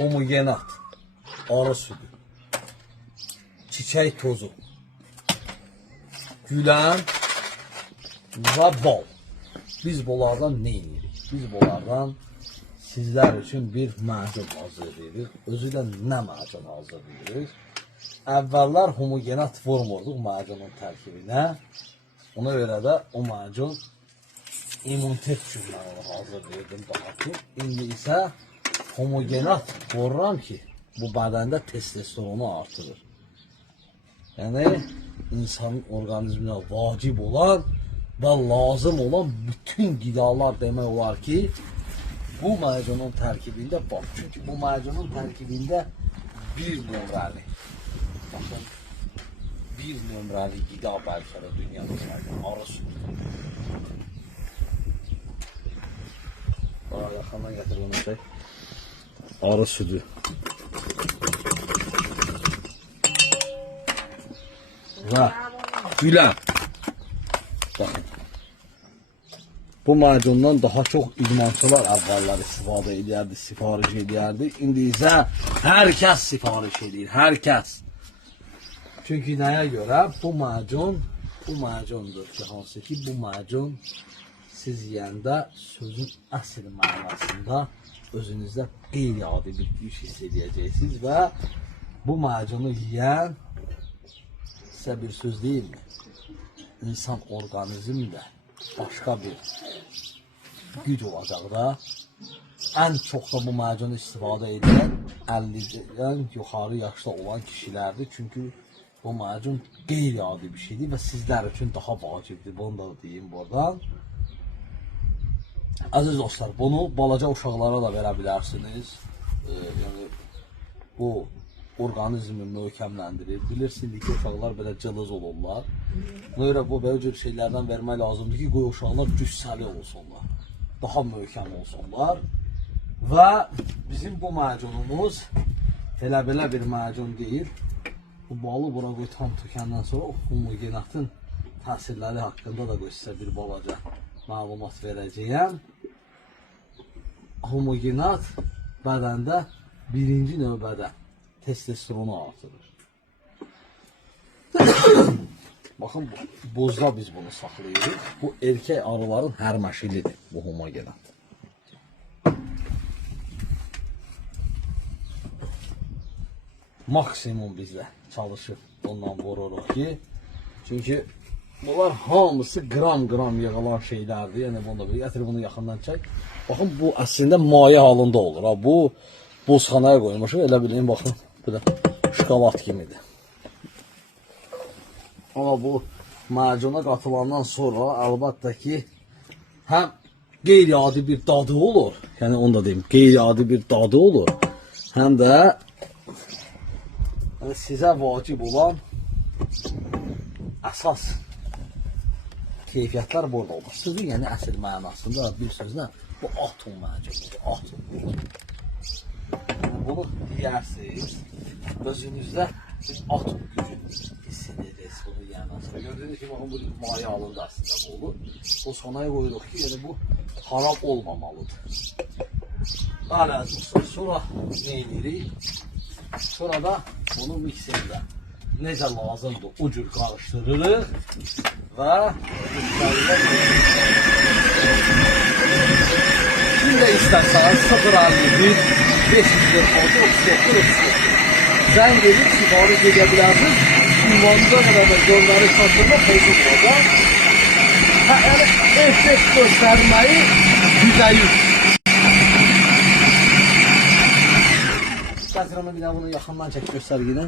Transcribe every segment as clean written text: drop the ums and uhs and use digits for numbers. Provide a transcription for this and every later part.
homogenat, arı südü, çiçək tozu, gülən və bal. Biz bunlardan ne edirik? Biz bunlardan sizler için bir macun hazırlayırıq. Özü də nə macun hazırlayırıq? Əvvəllər homogenat vurmurduq macunun tərkibinə. Ona görə də o macun immunitet üçün mən onu hazırlayırdım daha ki. İndi isə homogenat vururam ki, bu bədəndə testosteronu artırır. Yəni insanın orqanizminə vacib olan və lazım olan bütün qidalar demək olar ki, bu macunun tərkibində var. Çünki bu macunun tərkibində bir nömrəli, baxın, bir nömrəli qida bəlkə də dünyada arı südü. Yaxından gətir bunu çək. Arı südü. Və gülən. Baxın. Bu macundan daha çox idmançılar əvvəllər istifadə edərdi, sifariş edərdi. İndi isə hər kəs sifariş edir, hər kəs. Çünki nəyə görə? Bu macundur ki, hansı ki, bu macun siz yeyəndə sözün əsl mənasında özünüzdə qeyri-adi bir güc hiss edəcəksiniz və bu macunu yeyən sizə bir söz deyilmi? İnsan orqanizmdə başqa bir güc olacaq da, ən çox da bu macunu istifadə edən 50-dən yuxarı yaşda olan kişilərdir. Çünki bu macun qeyri-adi bir şeydir və sizlər üçün daha vacibdir. Bunu da deyim buradan. Əziz dostlar, bunu balaca uşaqlara da verə bilərsiniz. Yəni, bu orqanizmi möhkəmləndirir. Bilirsiniz ki, uşaqlar belə cılız olurlar. Buna görə bu böyle cür şeylərdən vermək lazımdır ki, qoy uşaqlar cüssəli olsunlar. Daha möhkəm olsunlar. Və bizim bu macunumuz belə bir macun deyil. Bu balı bura qoy tam tükəndən sonra homogenatın təsirləri haqqında da qoy sizə bir balaca məlumat verəcəyəm. Homogenat bədəndə birinci növbədə testosteronu artırır. Bakın buzda biz bunu saxlayırıq. Bu erkek arıların hərməşilidir bu homogenat. Maksimum bizdə çalışıb ondan vururuq ki, çünki bunlar hamısı gram yığılan şeylərdir. Yəni bunu da gətir, bunu yaxından çək. Baxın bu əslində maye halında olur. Ha, bu buzxanaya qoymuşuq. Elə bilin baxın, bu da şokolad kimidir. Ama bu macuna qatılandan sonra əlbəttə ki, həm qeyri-adi bir dadı olur. Yəni onu da deyim, qeyri-adi bir dadı olur. Həm də sizə vacib olan əsas keyfiyyətlər burada olur. Sizin yəni əsl mənasında bir sözlə bu atom məcunudur, atom. Bunu yersiniz, özünüzdə bir atom gücü hiss edəcəksiniz bunu yiyəndən sonra. Gördüğünüz kimi bu maye halında aslında bu olur. O sonaya qoyuruq ki, yəni bu harap olmamalıdır. Bəli əzizlər, sonra nə edirik? Sonra da bunu mikserdə necə lazımdır o cür qarışdırırıq və kimdə istərsəniz 051 546 37 zəng edib sifariş edə bilərsiniz. Ünvanınıza qədər də göndəriş çatdırma mevcut olacaq. Yəni effekt göstərməyi %100. Gətirəmə bir də bunu yaxından çək göstərgini.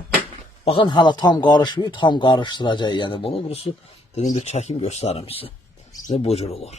Baxın hələ tam qarışmayıb, tam qarışdıracaq yəni bunu. Burası dedim bir çəkim göstərim sizə. Bu cür olur.